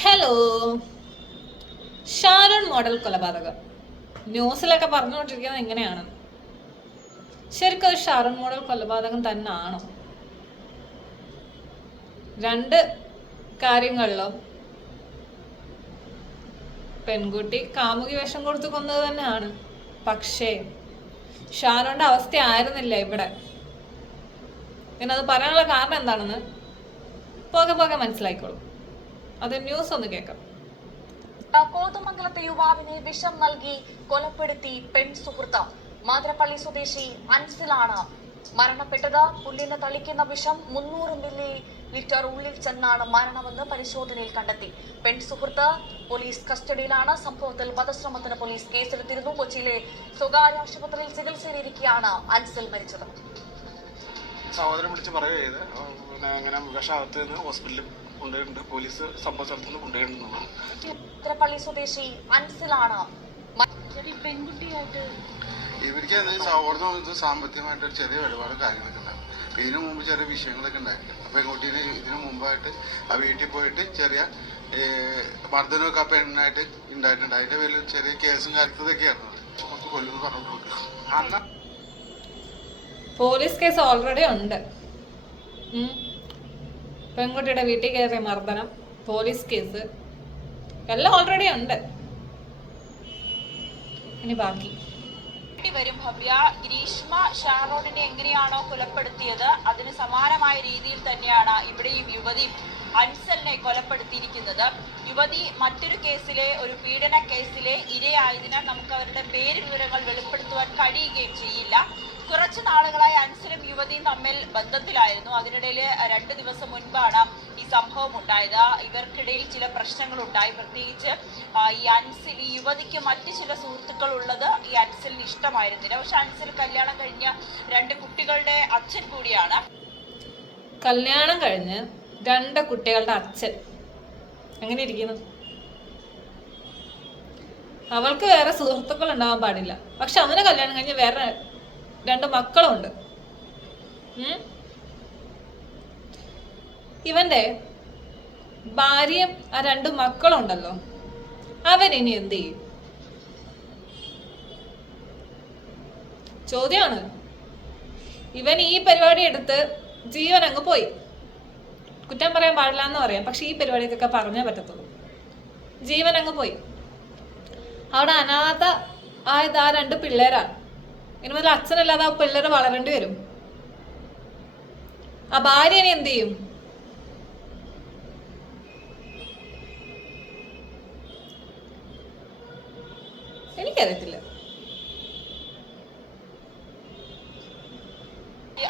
Hello. Sharon model കൊലപാതകം ന്യൂസിലൊക്കെ പറഞ്ഞുകൊണ്ടിരിക്കുന്നത് എങ്ങനെയാണ്? ശരിക്കും ഒരു ഷാരോൺ മോഡൽ കൊലപാതകം തന്നെ ആണോ? രണ്ട് കാര്യങ്ങളിലും പെൺകുട്ടി കാമുകി വേഷം കൊടുത്ത് കൊന്നത് തന്നെയാണ്. പക്ഷേ ഷാരോന്റെ അവസ്ഥ ആയിരുന്നില്ല ഇവിടെ. അത് പറയാനുള്ള കാരണം എന്താണെന്ന് പോകെ പോകെ മനസ്സിലായിക്കോളും. അത് ന്യൂസ് ഒന്ന് കേൾക്കാം. കോതമംഗലത്തെ യുവാവിനെ വിഷം നൽകി കൊലപ്പെടുത്തി പെൺ സുഹൃത്ത്. മാതിരപ്പള്ളി സ്വദേശി അൻസിലാണ് മരണപ്പെട്ടത്. പുല്ലിന് തളിക്കുന്ന വിഷം 300 മില്ലി ലിറ്റർ ഉള്ളിൽ ചെന്നാണ് മരണമെന്ന് പരിശോധനയിൽ കണ്ടെത്തി. പെൺ സുഹൃത്ത് പോലീസ് കസ്റ്റഡിയിലാണ്. സംഭവത്തിൽ വധശ്രമത്തിന് പോലീസ് കേസെടുത്തിരുന്നു. കൊച്ചിയിലെ സ്വകാര്യ ആശുപത്രിയിൽ ചികിത്സയിലിരിക്കെയാണ് അൻസിൽ മരിച്ചത്. സഹോദരൻ വിളിച്ച് പറയുക അങ്ങനെ വിഷാകത്ത് നിന്ന് ഹോസ്പിറ്റലിൽ കൊണ്ടുപോയിട്ടുണ്ട്. പോലീസ് സംഭവ സ്ഥലത്ത് നിന്ന് കൊണ്ടുപോയിട്ടുണ്ടെന്നാണ്. മാതിരപ്പള്ളി സ്വദേശി അൻസിലാണ് പെൺകുട്ടിയായിട്ട് ഇവർക്ക് സൗഹൃദം സാമ്പത്തികമായിട്ട് ചെറിയ ഇടപാട് കാര്യങ്ങളൊക്കെ ഉണ്ടാകും. ഇതിനു മുമ്പ് ചെറിയ വിഷയങ്ങളൊക്കെ ഉണ്ടായിട്ടുണ്ട്. അപ്പൊ പെൺകുട്ടീനെ ഇതിനു മുമ്പായിട്ട് ആ വീട്ടിൽ പോയിട്ട് ചെറിയ മർദ്ദനമൊക്കെ ആ പെണ്ണായിട്ട് ഉണ്ടായിട്ടുണ്ട്. അതിന്റെ പേരിൽ ചെറിയ കേസും കാര്യങ്ങളൊക്കെയായിരുന്നു. നമുക്ക് കൊല്ലുന്നു പറഞ്ഞു കൊടുക്കുക. പോലീസ് കേസ് ഓൾറെഡി ഉണ്ട്. പെൺകുട്ടിയുടെ വീട്ടിൽ കയറിയ മർദ്ദനം, പോലീസ് കേസ് എല്ലാം ഓൾറെഡി ഉണ്ട്. ഇനി ബാക്കി വരും. ഭവ്യ, ഗ്രീഷ്മ ഷാരോണിനെ എങ്ങനെയാണോ കൊലപ്പെടുത്തിയത് അതിന് സമാനമായ രീതിയിൽ തന്നെയാണ് ഇവിടെയും യുവതി അൻസലിനെ കൊലപ്പെടുത്തിയിരിക്കുന്നത്. യുവതി മറ്റൊരു കേസിലെ ഒരു പീഡന കേസിലെ ഇരയായതിനാൽ നമുക്ക് അവരുടെ പേര് വിവരങ്ങൾ വെളിപ്പെടുത്തുവാൻ കഴിയുകയും ചെയ്യില്ല. കുറച്ചു നാളുകളായി അൻസലും യുവതിയും തമ്മിൽ ബന്ധത്തിലായിരുന്നു. അതിനിടയിൽ 2 ദിവസം മുൻപാണ് ഈ സംഭവം ഉണ്ടായത്. ഇവർക്കിടയിൽ ചില പ്രശ്നങ്ങൾ ഉണ്ടായി. പ്രത്യേകിച്ച് ഈ യുവതിക്ക് മറ്റു ചില സുഹൃത്തുക്കൾ ഉള്ളത് ഈ അൻസലിന് ഇഷ്ടമായിരുന്നില്ല. പക്ഷെ അൻസൽ കല്യാണം കഴിഞ്ഞ 2 കുട്ടികളുടെ അച്ഛൻ കൂടിയാണ്. കല്യാണം കഴിഞ്ഞ് 2 കുട്ടികളുടെ അച്ഛൻ എങ്ങനെ ഇരിക്കുന്നു? അവൾക്ക് വേറെ സുഹൃത്തുക്കൾ ഉണ്ടാവാൻ പാടില്ല. പക്ഷെ അവന് കല്യാണം കഴിഞ്ഞ് വേറെ 2 മക്കളുണ്ട്. ഇവന്റെ ഭാര്യയും ആ 2 മക്കളുണ്ടല്ലോ, അവരിനി എന്ത് ചെയ്യും? ചോദ്യമാണ്. ഇവൻ ഈ പരിപാടി എടുത്ത് ജീവൻ അങ്ങ് പോയി. കുറ്റം പറയാൻ പാടില്ല എന്ന് പറയാം, പക്ഷെ ഈ പരിപാടിക്കൊക്കെ പറഞ്ഞേ പറ്റത്തുള്ളൂ. ജീവൻ അങ്ങ് പോയി. അവിടെ അനാഥ ആയത് ആ 2 പിള്ളേരാണ്. ഇനി മുതൽ അച്ഛനല്ലാതെ ആ പിള്ളേർ വളരേണ്ടി വരും. ആ ഭാര്യനെ എന്ത് ചെയ്യും? എനിക്കറിയത്തില്ല.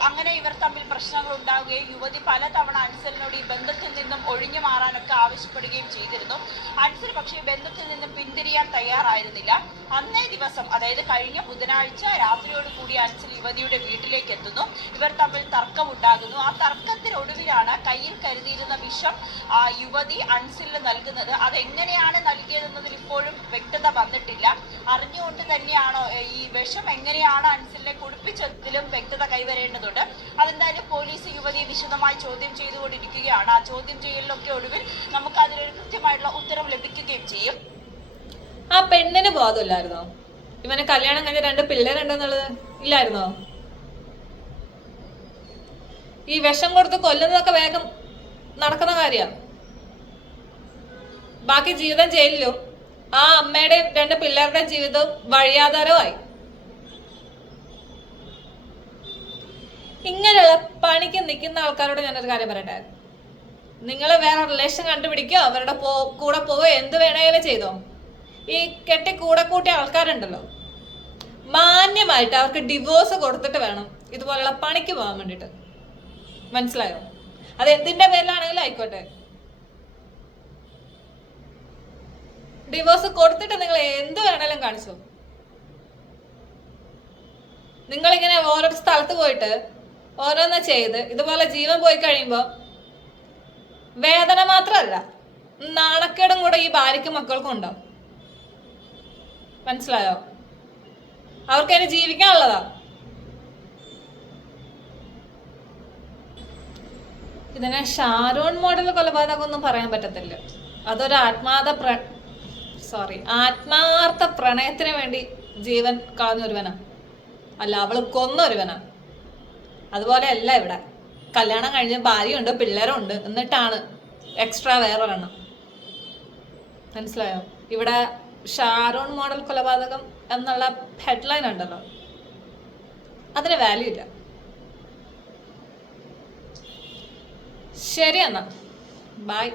അങ്ങനെ ഇവർ തമ്മിൽ പ്രശ്നങ്ങൾ ഉണ്ടാവുകയും യുവതി പലതവണ അൻസലിനോട് ഈ ബന്ധത്തിൽ നിന്നും ഒഴിഞ്ഞു മാറാനൊക്കെ ആവശ്യപ്പെടുകയും ചെയ്തിരുന്നു. അൻസൽ പക്ഷേ ബന്ധത്തിൽ നിന്നും പിന്തിരിയാൻ തയ്യാറായിരുന്നില്ല. അന്നേ ദിവസം, അതായത് കഴിഞ്ഞ ബുധനാഴ്ച രാത്രിയോട് കൂടി അൻസൽ യുവതിയുടെ വീട്ടിലേക്ക് എത്തുന്നു. ഇവർ തമ്മിൽ തർക്കമുണ്ടാകുന്നു. ആ തർക്കത്തിനൊടുവിലാണ് കയ്യിൽ കരുതിയിരുന്ന വിഷം യുവതി അൻസലിന് നൽകുന്നത്. അതെങ്ങനെയാണ് നൽകിയതെന്നതിൽ ഇപ്പോഴും വ്യക്തത വന്നിട്ടില്ല. അറിഞ്ഞുകൊണ്ട് തന്നെയാണോ ഈ വിഷം എങ്ങനെയാണ് അൻസലിനെ കുടിപ്പിച്ചതിലും വ്യക്തത കൈവരേണ്ടതുണ്ട്. അതെന്തായാലും പോലീസ് യുവതിയെ വിശദമായി ചോദ്യം ചെയ്തുകൊണ്ടിരിക്കുകയാണ്. ആ ചോദ്യം ചെയ്യലിലൊക്കെ ഒടുവിൽ നമുക്ക് അതിനൊരു കൃത്യമായിട്ടുള്ള ഉത്തരം ലഭിക്കുകയും ചെയ്യും. ആ പെണ്ണിന് ബോധമില്ലായിരുന്നോ ഇവന് കല്യാണം കഴിഞ്ഞ 2 പിള്ളേരുണ്ടെന്നുള്ളത്? ഇല്ലായിരുന്നോ? ഈ വിഷം കൊടുത്ത് കൊല്ലുന്നതൊക്കെ വേഗം നടക്കുന്ന കാര്യമാണ്. ബാക്കി ജീവിതം ജയിലിലും ആ അമ്മയുടെയും 2 പിള്ളേരുടെയും ജീവിതവും വഴിയാധാരമായി. ഇങ്ങനെയുള്ള പണിക്ക് നിൽക്കുന്ന ആൾക്കാരോട് ഞാനൊരു കാര്യം പറയട്ടെ. നിങ്ങൾ വേറെ റിലേഷൻ കണ്ടുപിടിക്കോ, അവരുടെ കൂടെ പോവോ, എന്ത് വേണേലും ചെയ്തോ. ഈ കെട്ടി കൂടെ കൂട്ടിയ ആൾക്കാരുണ്ടല്ലോ, മാന്യമായിട്ട് അവർക്ക് ഡിവോഴ്സ് കൊടുത്തിട്ട് വേണം ഇതുപോലുള്ള പണിക്ക് പോകാൻ വേണ്ടിട്ട്. മനസ്സിലായോ? അത് എന്തിന്റെ പേരിലാണെങ്കിലും ആയിക്കോട്ടെ. ഡിവോഴ്സ് കൊടുത്തിട്ട് നിങ്ങൾ എന്ത് വേണേലും കാണിച്ചു. നിങ്ങളിങ്ങനെ ഓരോ സ്ഥലത്ത് പോയിട്ട് ഓരോന്ന് ചെയ്ത് ഇതുപോലെ ജീവൻ പോയി കഴിയുമ്പോൾ വേദന മാത്രമല്ല, നാണക്കേടും കൂടെ ഈ ഭാര്യയ്ക്കും മക്കൾക്കും ഉണ്ടാവും. മനസ്സിലായോ? അവർക്ക് അതിന് ജീവിക്കാനുള്ളതാ. ഇതിനെ ഷാരോൺ മോഡൽ കൊലപാതകം ഒന്നും പറയാൻ പറ്റത്തില്ല. അതൊരു ആത്മാർത്ഥ പ്രണയത്തിന് വേണ്ടി ജീവൻ കളഞ്ഞൊരുവനാ, അല്ല അവള് കൊന്നൊരുവനാ. അതുപോലെ അല്ല ഇവിടെ. കല്യാണം കഴിഞ്ഞ് ഭാര്യയുണ്ട്, പിള്ളേരുണ്ട്, എന്നിട്ടാണ് എക്സ്ട്രാ വേറൊരെണ്ണം. മനസ്സിലായോ? ഇവിടെ ഷാരോൺ മോഡൽ കൊലപാതകം എന്നുള്ള ഹെഡ്ലൈൻ ഉണ്ടല്ലോ, അതിന് വാല്യൂ ഇല്ല. ശരി എന്നാ, ബൈ.